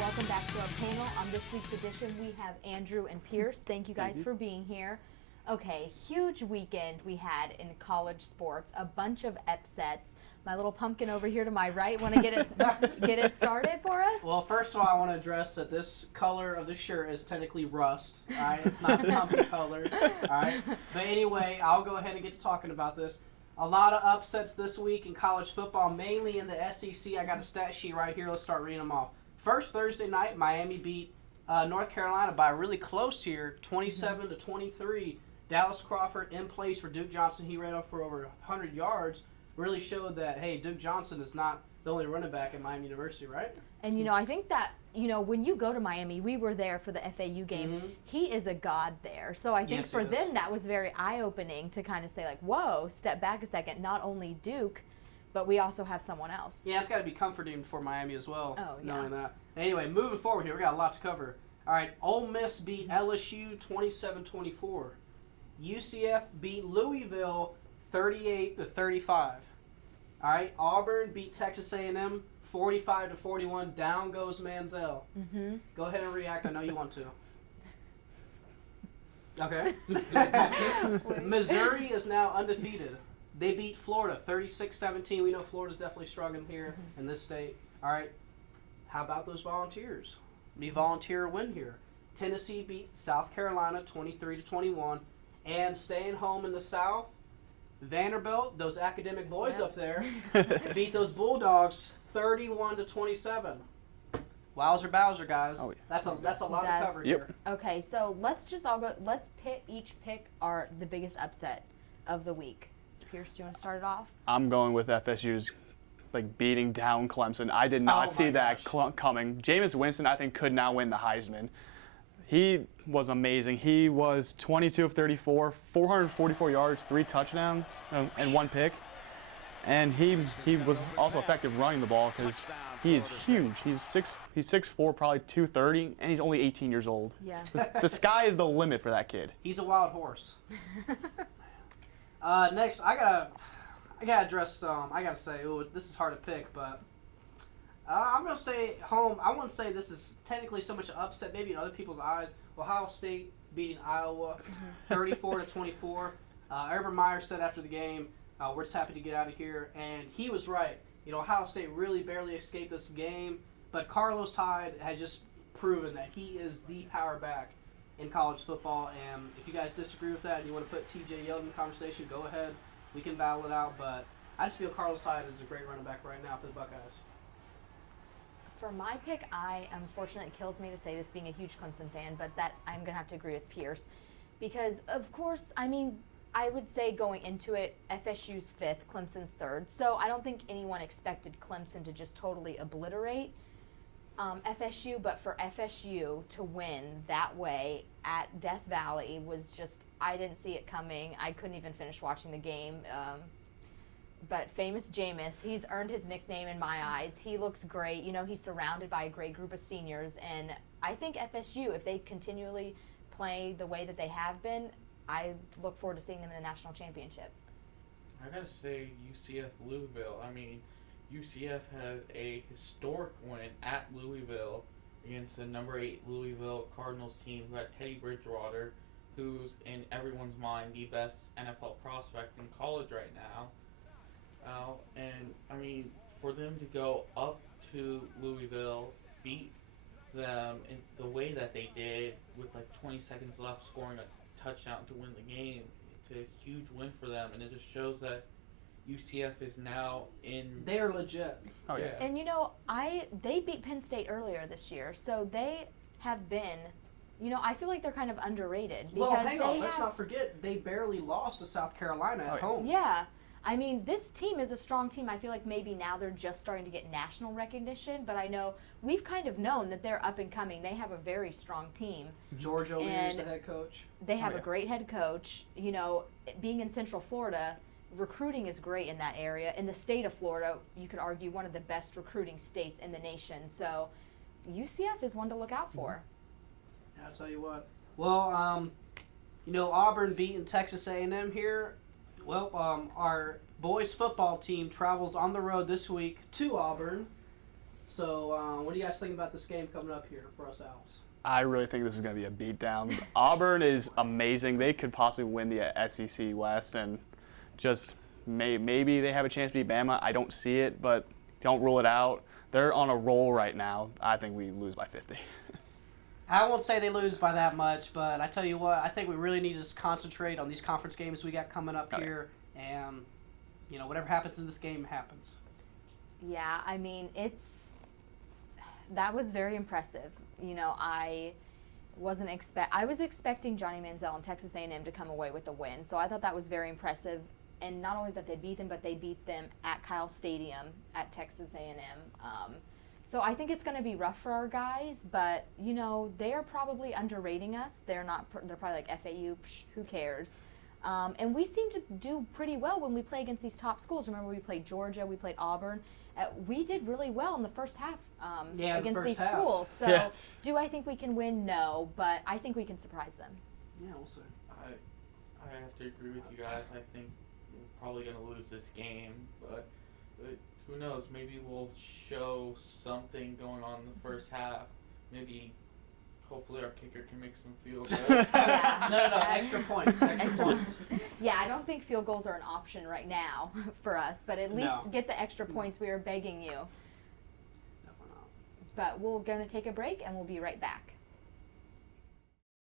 Welcome back to our panel. On this week's edition, we have Andrew and Pierce. Thank you guys for being here. Okay, huge weekend we had in college sports. A bunch of upsets. My little pumpkin over here to my right. Want to get it started for us? Well, first of all, I want to address that this color of the shirt is technically rust. All right, it's not the pumpkin color. All right, but anyway, I'll go ahead and get to talking about this. A lot of upsets this week in college football, mainly in the SEC. I got a stat sheet right here. Let's start reading them off. First Thursday night, Miami beat North Carolina by really close here, 27-23. Dallas Crawford in place for Duke Johnson. He ran off for over 100 yards. Really showed that, hey, Duke Johnson is not the only running back at Miami University, right? And, I think that, when you go to Miami, we were there for the FAU game. Mm-hmm. He is a god there. So I think for them that was very eye-opening to kind of say, like, whoa, step back a second. Not only Duke, but we also have someone else. Yeah, it's got to be comforting for Miami as well, knowing yeah. that. Anyway, moving forward here, we got a lot to cover. All right, Ole Miss beat LSU 27-24. UCF beat Louisville 38-35. All right, Auburn beat Texas A&M 45-41. Down goes Manziel. Mm-hmm. Go ahead and react. I know you want to. Okay. Missouri is now undefeated. They beat Florida 36-17. We know Florida's definitely struggling here in this state. All right. How about those Volunteers? The Volunteer win here. Tennessee beat South Carolina 23-21. And staying home in the South, Vanderbilt, those academic boys up there, beat those Bulldogs 31-27. Wowzer Bowser, guys. Oh, yeah. That's a lot to cover here. Okay, so let's each pick the biggest upset of the week. Pierce, do you want to start it off? I'm going with FSU's beating down Clemson. I did not see that coming. Jameis Winston, I think, could now win the Heisman. He was amazing. He was 22 of 34, 444 yards, 3 touchdowns, and 1 pick. And he was also effective running the ball because he is huge. He's 6'4", probably 230, and he's only 18 years old. Yeah. The sky is the limit for that kid. He's a wild horse. Next, I gotta address. I gotta say, this is hard to pick, but I'm gonna stay home. I wouldn't say this is technically so much an upset, maybe in other people's eyes. Ohio State beating Iowa, 34-24. Urban Meyer said after the game, "We're just happy to get out of here," and he was right. Ohio State really barely escaped this game, but Carlos Hyde has just proven that he is the power back in college football, and if you guys disagree with that and you want to put TJ Yeldon in the conversation, go ahead. We can battle it out, but I just feel Carlos Hyde is a great running back right now for the Buckeyes. For my pick, unfortunately, it kills me to say this being a huge Clemson fan, but that I'm going to have to agree with Pierce because, of course, I would say going into it, FSU's 5th, Clemson's 3rd, so I don't think anyone expected Clemson to just totally obliterate FSU, but for FSU to win that way at Death Valley was just, I didn't see it coming. I couldn't even finish watching the game. But famous Jameis, he's earned his nickname in my eyes. He looks great. He's surrounded by a great group of seniors. And I think FSU, if they continually play the way that they have been, I look forward to seeing them in the national championship. I got to say UCF Louisville. UCF has a historic win at Louisville against the number 8 Louisville Cardinals team who had Teddy Bridgewater, who's in everyone's mind the best NFL prospect in college right now. For them to go up to Louisville, beat them in the way that they did with 20 seconds left, scoring a touchdown to win the game, it's a huge win for them, and it just shows that UCF is now in. They are legit. Oh yeah. And they beat Penn State earlier this year, so they have been. I feel like they're kind of underrated. Because well, hang on. Let's not forget they barely lost to South Carolina at home. Yeah. This team is a strong team. I feel like maybe now they're just starting to get national recognition, but I know we've kind of known that they're up and coming. They have a very strong team. George O'Leary is the head coach. They have a great head coach. Being in Central Florida, recruiting is great in that area. In the state of Florida, you could argue one of the best recruiting states in the nation. So UCF is one to look out for. I'll tell you what. Well, Auburn beating Texas A&M here. Well, our boys football team travels on the road this week to Auburn. So, what do you guys think about this game coming up here for us Owls? I really think this is going to be a beatdown. Auburn is amazing. They could possibly win the SEC West, and just maybe they have a chance to beat Bama. I don't see it, but don't rule it out. They're on a roll right now. I think we lose by 50. I won't say they lose by that much, but I tell you what, I think we really need to just concentrate on these conference games we got coming up here, and whatever happens in this game happens. Yeah, I mean, that was very impressive. I was expecting Johnny Manziel and Texas A&M to come away with a win, so I thought that was very impressive. And not only that they beat them, but they beat them at Kyle Stadium at Texas A&M. So I think it's going to be rough for our guys, but they are probably underrating us. They're probably like FAU, who cares? And we seem to do pretty well when we play against these top schools. Remember, we played Georgia, we played Auburn. We did really well in the first half against these schools. So do I think we can win? No, but I think we can surprise them. Yeah, we'll see. I have to agree with you guys. I think we're probably going to lose this game, but who knows? Maybe we'll show something going on in the first half. Maybe, hopefully, our kicker can make some field goals. Yeah. No, extra points. Extra points. Yeah, I don't think field goals are an option right now for us, but at least get the extra points. We are begging you. Definitely not. But we're going to take a break, and we'll be right back.